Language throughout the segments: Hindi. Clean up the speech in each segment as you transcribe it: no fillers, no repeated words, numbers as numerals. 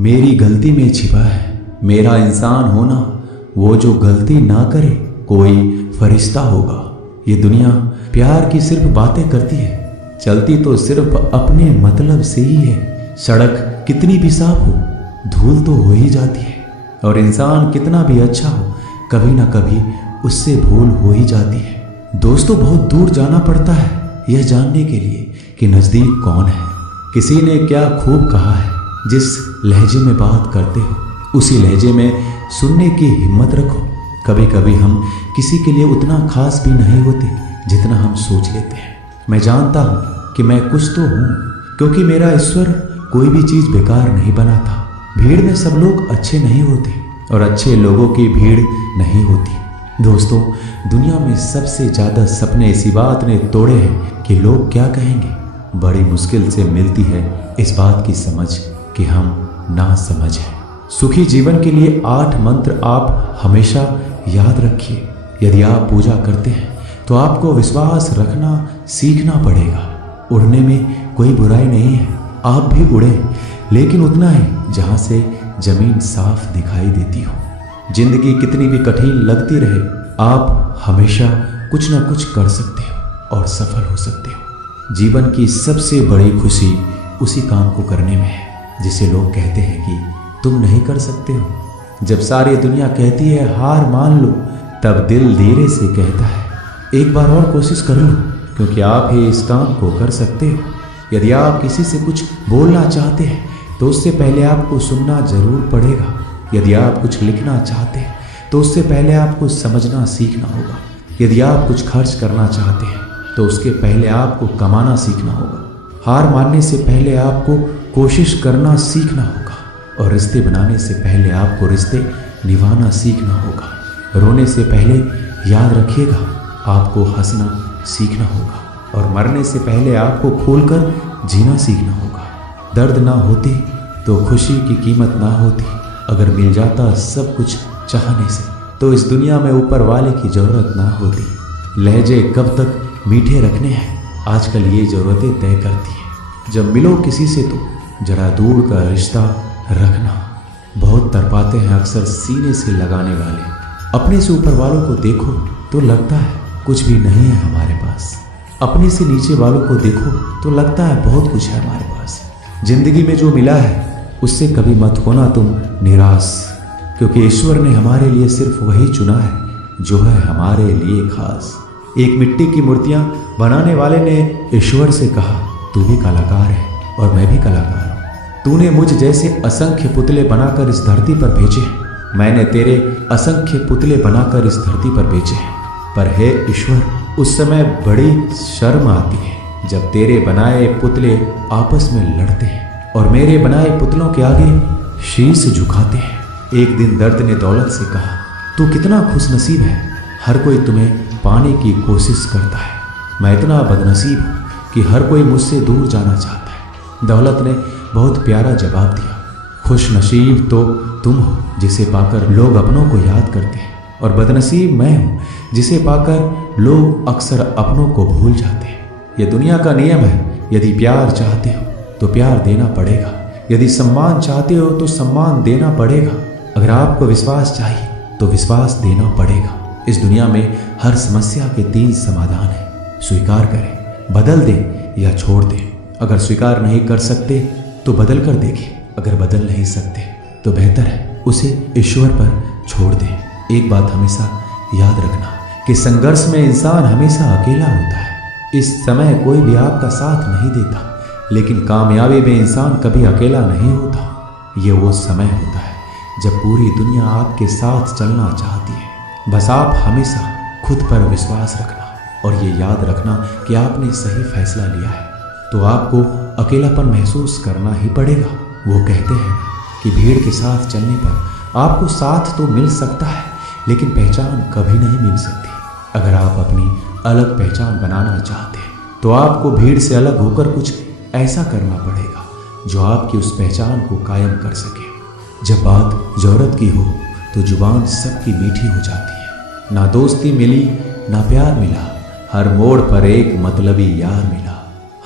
मेरी गलती में छिपा है मेरा इंसान होना। वो जो गलती ना करे कोई फरिश्ता होगा। ये दुनिया प्यार की सिर्फ बातें करती है, चलती तो सिर्फ अपने मतलब से ही है। सड़क कितनी भी साफ हो धूल तो हो ही जाती है, और इंसान कितना भी अच्छा हो कभी ना कभी उससे भूल हो ही जाती है। दोस्तों, बहुत दूर जाना पड़ता है यह जानने के लिए कि नज़दीक कौन है। किसी ने क्या खूब कहा है, जिस लहजे में बात करते हो उसी लहजे में सुनने की हिम्मत रखो। कभी कभी हम किसी के लिए उतना खास भी नहीं होते जितना हम सोच लेते हैं। मैं जानता हूँ कि मैं कुछ तो हूँ, क्योंकि मेरा ईश्वर कोई भी चीज़ बेकार नहीं बनाता। भीड़ में सब लोग अच्छे नहीं होते और अच्छे लोगों की भीड़ नहीं होती। दोस्तों, दुनिया में सबसे ज़्यादा सपने इसी बात ने तोड़े हैं कि लोग क्या कहेंगे। बड़ी मुश्किल से मिलती है इस बात की समझ कि हम ना समझ हैं। सुखी जीवन के लिए 8 मंत्र आप हमेशा याद रखिए। यदि आप पूजा करते हैं तो आपको विश्वास रखना सीखना पड़ेगा। उड़ने में कोई बुराई नहीं है, आप भी उड़ें, लेकिन उतना ही जहाँ से जमीन साफ दिखाई देती हो। जिंदगी कितनी भी कठिन लगती रहे, आप हमेशा कुछ ना कुछ कर सकते हो और सफल हो सकते हो। जीवन की सबसे बड़ी खुशी उसी काम को करने में है जिसे लोग कहते हैं कि तुम नहीं कर सकते हो। जब सारी दुनिया कहती है हार मान लो, तब दिल धीरे से कहता है एक बार और कोशिश कर लो, क्योंकि आप ही इस काम को कर सकते हो। यदि आप किसी से कुछ बोलना चाहते हैं तो उससे पहले आपको सुनना जरूर पड़ेगा। यदि आप कुछ लिखना चाहते हैं तो उससे पहले आपको समझना सीखना होगा। यदि आप कुछ खर्च करना चाहते हैं तो उसके पहले आपको कमाना सीखना होगा। हार मानने से पहले आपको कोशिश करना सीखना होगा, और रिश्ते बनाने से पहले आपको रिश्ते निभाना सीखना होगा। रोने से पहले याद रखिएगा आपको हंसना सीखना होगा, और मरने से पहले आपको खोलकर जीना सीखना होगा। दर्द ना होती तो खुशी की कीमत ना होती। अगर मिल जाता सब कुछ चाहने से तो इस दुनिया में ऊपर वाले की ज़रूरत ना होती। लहजे कब तक मीठे रखने हैं आजकल ये ज़रूरतें तय करती हैं। जब मिलो किसी से तो जरा दूर का रिश्ता रखना। बहुत तड़पाते हैं अक्सर सीने से लगाने वाले। अपने से ऊपर वालों को देखो तो लगता है कुछ भी नहीं है हमारे पास। अपने से नीचे वालों को देखो तो लगता है बहुत कुछ है हमारे पास। जिंदगी में जो मिला है उससे कभी मत होना तुम निराश, क्योंकि ईश्वर ने हमारे लिए सिर्फ वही चुना है जो है हमारे लिए खास। एक मिट्टी की मूर्तियां बनाने वाले ने ईश्वर से कहा तू भी कलाकार है और मैं भी कलाकार हूँ। तूने मुझ जैसे असंख्य पुतले बनाकर इस धरती पर भेजे हैं, मैंने तेरे असंख्य पुतले बनाकर इस धरती पर भेजे हैं। पर हे ईश्वर, उस समय बड़ी शर्म आती है जब तेरे बनाए पुतले आपस में लड़ते हैं और मेरे बनाए पुतलों के आगे शीश झुकाते हैं। एक दिन दर्द ने दौलत से कहा तू कितना खुशनसीब है, हर कोई तुम्हें पाने की कोशिश करता है। मैं इतना बदनसीब हूँ कि हर कोई मुझसे दूर जाना चाहता है। दौलत ने बहुत प्यारा जवाब दिया, खुश नसीब तो तुम हो जिसे पाकर लोग अपनों को याद करते हैं, और बदनसीब मैं हूँ जिसे पाकर लोग अक्सर अपनों को भूल जाते हैं। यह दुनिया का नियम है, यदि प्यार चाहते हो तो प्यार देना पड़ेगा, यदि सम्मान चाहते हो तो सम्मान देना पड़ेगा। अगर आपको विश्वास चाहिए तो विश्वास देना पड़ेगा। इस दुनिया में हर समस्या के 3 समाधान हैं, स्वीकार करें, बदल दें या छोड़ दें। अगर स्वीकार नहीं कर सकते तो बदल कर देखें, अगर बदल नहीं सकते तो बेहतर है उसे ईश्वर पर छोड़ दें। एक बात हमेशा याद रखना कि संघर्ष में इंसान हमेशा अकेला होता है। इस समय कोई भी आपका साथ नहीं देता, लेकिन कामयाबी में इंसान कभी अकेला नहीं होता। ये वो समय होता है जब पूरी दुनिया आपके साथ चलना चाहती है। बस आप हमेशा खुद पर विश्वास रखना और ये याद रखना कि आपने सही फैसला लिया है तो आपको अकेलापन महसूस करना ही पड़ेगा। वो कहते हैं कि भीड़ के साथ चलने पर आपको साथ तो मिल सकता है, लेकिन पहचान कभी नहीं मिल सकती। अगर आप अपनी अलग पहचान बनाना चाहते हैं तो आपको भीड़ से अलग होकर कुछ ऐसा करना पड़ेगा जो आपकी उस पहचान को कायम कर सके। जब बात ज़रूरत की हो तो जुबान सबकी मीठी हो जाती है। ना दोस्ती मिली ना प्यार मिला, हर मोड़ पर एक मतलबी यार मिला।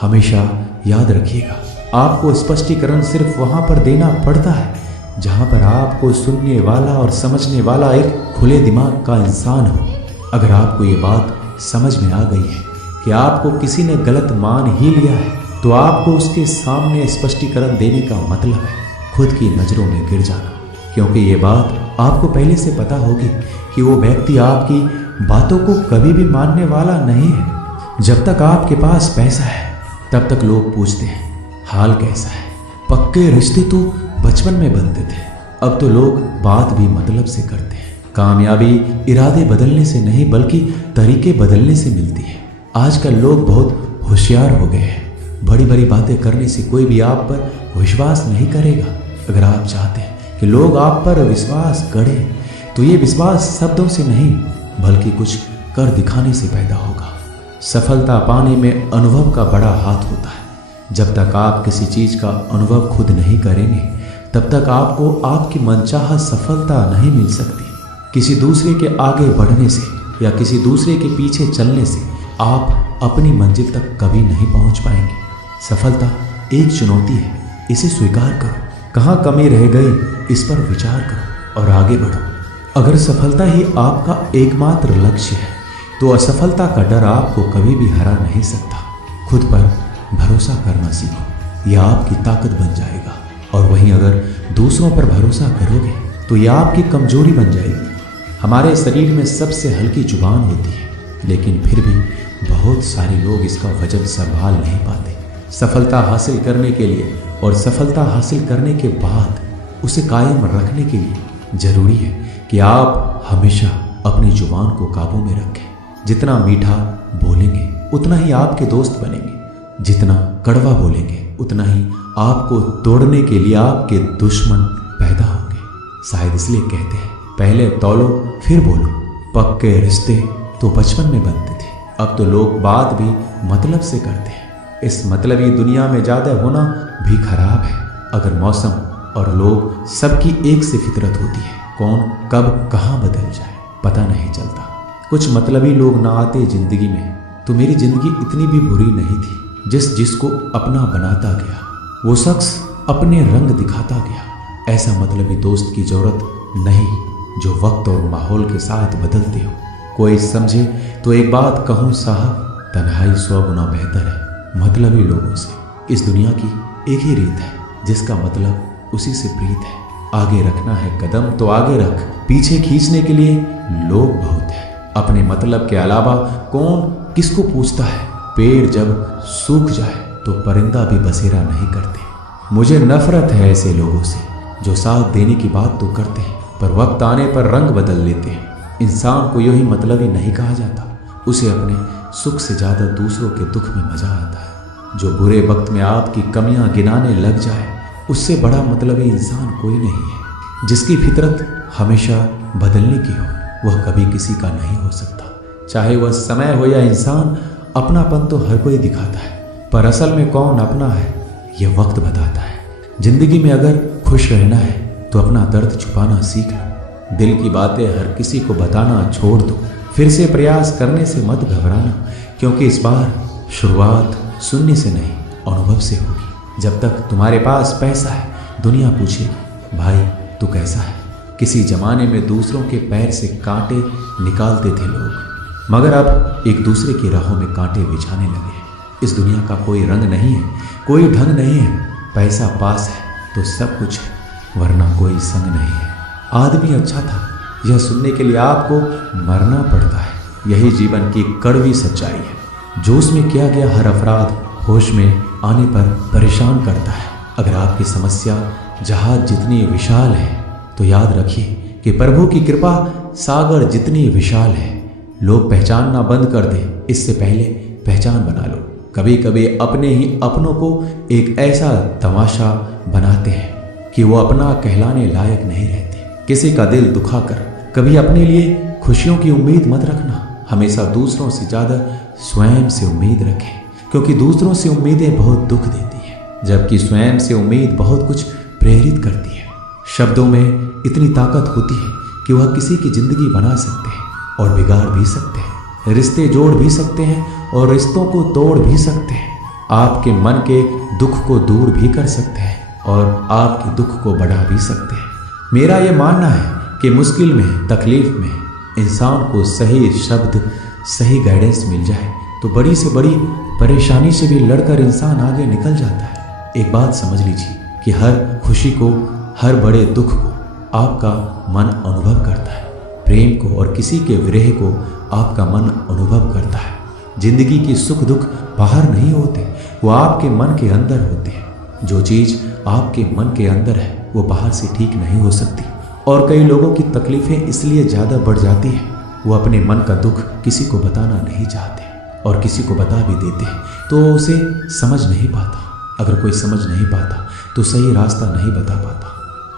हमेशा याद रखिएगा, आपको स्पष्टीकरण सिर्फ वहाँ पर देना पड़ता है जहाँ पर आपको सुनने वाला और समझने वाला एक खुले दिमाग का इंसान हो। अगर आपको ये बात समझ में आ गई है कि आपको किसी ने गलत मान ही लिया है, तो आपको उसके सामने स्पष्टीकरण देने का मतलब है खुद की नज़रों में गिर जाना, क्योंकि ये बात आपको पहले से पता होगी कि वो व्यक्ति आपकी बातों को कभी भी मानने वाला नहीं है। जब तक आपके पास पैसा है तब तक लोग पूछते हैं हाल कैसा है। पक्के रिश्ते तो बचपन में बनते थे, अब तो लोग बात भी मतलब से करते हैं। कामयाबी इरादे बदलने से नहीं बल्कि तरीके बदलने से मिलती है। आजकल लोग बहुत होशियार हो गए हैं। बड़ी बड़ी बातें करने से कोई भी आप पर विश्वास नहीं करेगा। अगर आप चाहते हैं कि लोग आप पर विश्वास करें तो ये विश्वास शब्दों से नहीं बल्कि कुछ कर दिखाने से पैदा होगा। सफलता पाने में अनुभव का बड़ा हाथ होता है। जब तक आप किसी चीज़ का अनुभव खुद नहीं करेंगे तब तक आपको आपकी मनचाहा सफलता नहीं मिल सकती। किसी दूसरे के आगे बढ़ने से या किसी दूसरे के पीछे चलने से आप अपनी मंजिल तक कभी नहीं पहुंच पाएंगे। सफलता एक चुनौती है, इसे स्वीकार करो। कहाँ कमी रह गई इस पर विचार करो और आगे बढ़ो। अगर सफलता ही आपका एकमात्र लक्ष्य है तो असफलता का डर आपको कभी भी हरा नहीं सकता। खुद पर भरोसा करना सीखो, यह आपकी ताकत बन जाएगा। और वहीं अगर दूसरों पर भरोसा करोगे तो यह आपकी कमजोरी बन जाएगी। हमारे शरीर में सबसे हल्की जुबान होती है, लेकिन फिर भी बहुत सारे लोग इसका वजन संभाल नहीं पाते। सफलता हासिल करने के लिए और सफलता हासिल करने के बाद उसे कायम रखने के लिए जरूरी है कि आप हमेशा अपनी जुबान को काबू में रखें। जितना मीठा बोलेंगे उतना ही आपके दोस्त बनेंगे, जितना कड़वा बोलेंगे उतना ही आपको तोड़ने के लिए आपके दुश्मन पैदा होंगे। शायद इसलिए कहते हैं पहले तौलो फिर बोलो। पक्के रिश्ते तो बचपन में बनते थे, अब तो लोग बात भी मतलब से करते हैं। इस मतलबी दुनिया में ज़्यादा होना भी खराब है। अगर मौसम और लोग सबकी एक सी फितरत होती है, कौन कब कहाँ बदल जाए पता नहीं चलता। कुछ मतलबी लोग ना आते जिंदगी में तो मेरी जिंदगी इतनी भी बुरी नहीं थी। जिसको अपना बनाता गया वो शख्स अपने रंग दिखाता गया। ऐसा मतलबी दोस्त की जरूरत नहीं जो वक्त और माहौल के साथ बदलते हो। कोई समझे तो एक बात कहूँ साहब, तन्हाई 100 गुना बेहतर है मतलबी लोगों से। इस दुनिया की एक ही रीत है, जिसका मतलब उसी से प्रीत है। आगे रखना है कदम तो आगे रख, पीछे खींचने के लिए लोग बहुत है। अपने मतलब के अलावा कौन किसको पूछता है। पेड़ जब सूख जाए तो परिंदा भी बसेरा नहीं करते। मुझे नफरत है ऐसे लोगों से जो साथ देने की बात तो करते हैं पर वक्त आने पर रंग बदल लेते हैं। इंसान को यूं ही मतलबी नहीं कहा जाता, उसे अपने सुख से ज़्यादा दूसरों के दुख में मजा आता है। जो बुरे वक्त में आपकी कमियां गिनाने लग जाए उससे बड़ा मतलबी इंसान कोई नहीं है। जिसकी फितरत हमेशा बदलने की हो वह कभी किसी का नहीं हो सकता। चाहे वह समय हो या इंसान, अपनापन तो हर कोई दिखाता है पर असल में कौन अपना है यह वक्त बताता है। जिंदगी में अगर खुश रहना है तो अपना दर्द छुपाना सीख लो। दिल की बातें हर किसी को बताना छोड़ दो। फिर से प्रयास करने से मत घबराना, क्योंकि इस बार शुरुआत सुनने से नहीं अनुभव से होगी। जब तक तुम्हारे पास पैसा है दुनिया पूछेगी भाई तू कैसा है। किसी जमाने में दूसरों के पैर से कांटे निकालते थे लोग, मगर अब एक दूसरे की राहों में कांटे बिछाने लगे हैं। इस दुनिया का कोई रंग नहीं है, कोई ढंग नहीं है। पैसा पास है तो सब कुछ है, वरना कोई संग नहीं है। आदमी अच्छा था यह सुनने के लिए आपको मरना पड़ता है। यही जीवन की कड़वी सच्चाई है। जोश में किया गया हर अपराध होश में आने पर परेशान करता है। अगर आपकी समस्या जहाज जितनी विशाल है तो याद रखिए कि प्रभु की कृपा सागर जितनी विशाल है। लोग पहचानना बंद कर दे इससे पहले पहचान बना लो। कभी कभी अपने ही अपनों को एक ऐसा तमाशा बनाते हैं कि वो अपना कहलाने लायक नहीं रहते। किसी का दिल दुखाकर कभी अपने लिए खुशियों की उम्मीद मत रखना। हमेशा दूसरों से ज़्यादा स्वयं से उम्मीद रखें, क्योंकि दूसरों से उम्मीदें बहुत दुख देती हैं, जबकि स्वयं से उम्मीद बहुत कुछ प्रेरित करती है। शब्दों में इतनी ताकत होती है कि वह किसी की जिंदगी बना सकते हैं और बिगाड़ भी सकते हैं। रिश्ते जोड़ भी सकते हैं और रिश्तों को तोड़ भी सकते हैं। आपके मन के दुख को दूर भी कर सकते हैं और आपके दुख को बढ़ा भी सकते हैं। मेरा ये मानना है कि मुश्किल में, तकलीफ में इंसान को सही शब्द, सही गाइडेंस मिल जाए तो बड़ी से बड़ी परेशानी से भी लड़कर इंसान आगे निकल जाता है। एक बात समझ लीजिए कि हर खुशी को, हर बड़े दुख को आपका मन अनुभव करता है। प्रेम को और किसी के विरह को आपका मन अनुभव करता है। जिंदगी की सुख दुख बाहर नहीं होते, वो आपके मन के अंदर होते हैं। जो चीज़ आपके मन के अंदर है वो बाहर से ठीक नहीं हो सकती। और कई लोगों की तकलीफ़ें इसलिए ज़्यादा बढ़ जाती हैं, वो अपने मन का दुख किसी को बताना नहीं चाहते और किसी को बता भी देते हैं तो उसे समझ नहीं पाता। अगर कोई समझ नहीं पाता तो सही रास्ता नहीं बता पाता।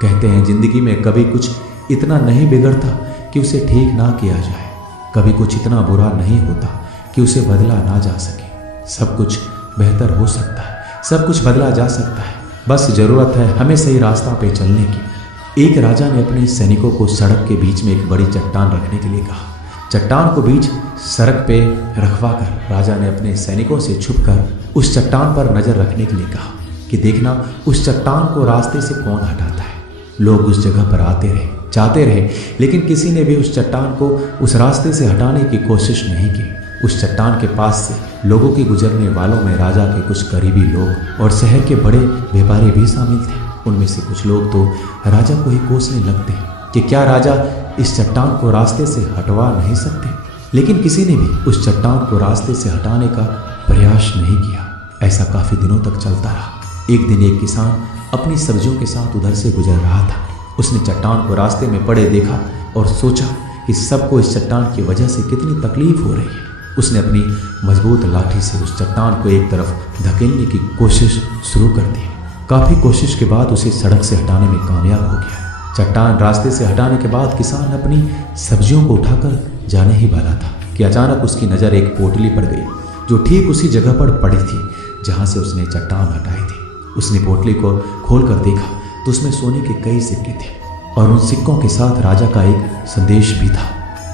कहते हैं ज़िंदगी में कभी कुछ इतना नहीं बिगड़ता कि उसे ठीक ना किया जाए, कभी कुछ इतना बुरा नहीं होता कि उसे बदला ना जा सके। सब कुछ बेहतर हो सकता है, सब कुछ बदला जा सकता है, बस ज़रूरत है हमें सही रास्ता पे चलने की। एक राजा ने अपने सैनिकों को सड़क के बीच में एक बड़ी चट्टान रखने के लिए कहा। चट्टान को बीच सड़क पे रखवाकर राजा ने अपने सैनिकों से छुपकर उस चट्टान पर नज़र रखने के लिए कहा कि देखना उस चट्टान को रास्ते से कौन हटाता है। लोग उस जगह पर आते रहे, जाते रहे, लेकिन किसी ने भी उस चट्टान को उस रास्ते से हटाने की कोशिश नहीं की। उस चट्टान के पास से लोगों के गुजरने वालों में राजा के कुछ करीबी लोग और शहर के बड़े व्यापारी भी शामिल थे। उनमें से कुछ लोग तो राजा को ही कोसने लगते कि क्या राजा इस चट्टान को रास्ते से हटवा नहीं सकते, लेकिन किसी ने भी उस चट्टान को रास्ते से हटाने का प्रयास नहीं किया। ऐसा काफ़ी दिनों तक चलता रहा। एक दिन एक किसान अपनी सब्जियों के साथ उधर से गुजर रहा था। उसने चट्टान को रास्ते में पड़े देखा और सोचा कि सबको इस चट्टान की वजह से कितनी तकलीफ हो रही है। उसने अपनी मजबूत लाठी से उस चट्टान को एक तरफ धकेलने की कोशिश शुरू कर दी। काफ़ी कोशिश के बाद उसे सड़क से हटाने में कामयाब हो गया। चट्टान रास्ते से हटाने के बाद किसान अपनी सब्जियों को उठाकर जाने ही वाला था कि अचानक उसकी नज़र एक पोटली पड़ गई जो ठीक उसी जगह पर पड़ी थी जहाँ से उसने चट्टान हटाई थी। उसने पोटली को खोलकर देखा तो उसमें सोने के कई सिक्के थे और उन सिक्कों के साथ राजा का एक संदेश भी था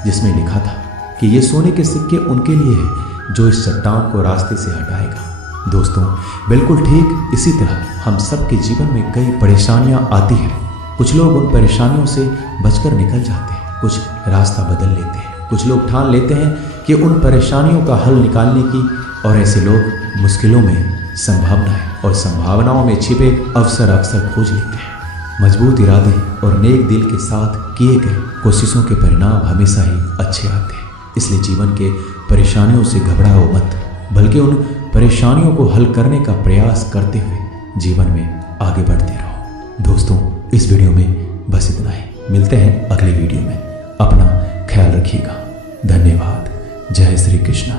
जिसमें लिखा था कि ये सोने के सिक्के उनके लिए हैं जो इस चट्टान को रास्ते से हटाएगा। दोस्तों, बिल्कुल ठीक इसी तरह हम सब के जीवन में कई परेशानियां आती हैं। कुछ लोग उन परेशानियों से बचकर निकल जाते हैं, कुछ रास्ता बदल लेते हैं, कुछ लोग ठान लेते हैं कि उन परेशानियों का हल निकालने की, और ऐसे लोग मुश्किलों में संभावनाएं और संभावनाओं में छिपे अवसर अक्सर खोज लेते हैं। मजबूत इरादे और नेक दिल के साथ किए गए कोशिशों के परिणाम हमेशा ही अच्छे आते हैं। इसलिए जीवन के परेशानियों से घबराओ मत, बल्कि उन परेशानियों को हल करने का प्रयास करते हुए जीवन में आगे बढ़ते रहो। दोस्तों, इस वीडियो में बस इतना ही। मिलते हैं अगली वीडियो में। अपना ख्याल रखिएगा। धन्यवाद। जय श्री कृष्ण।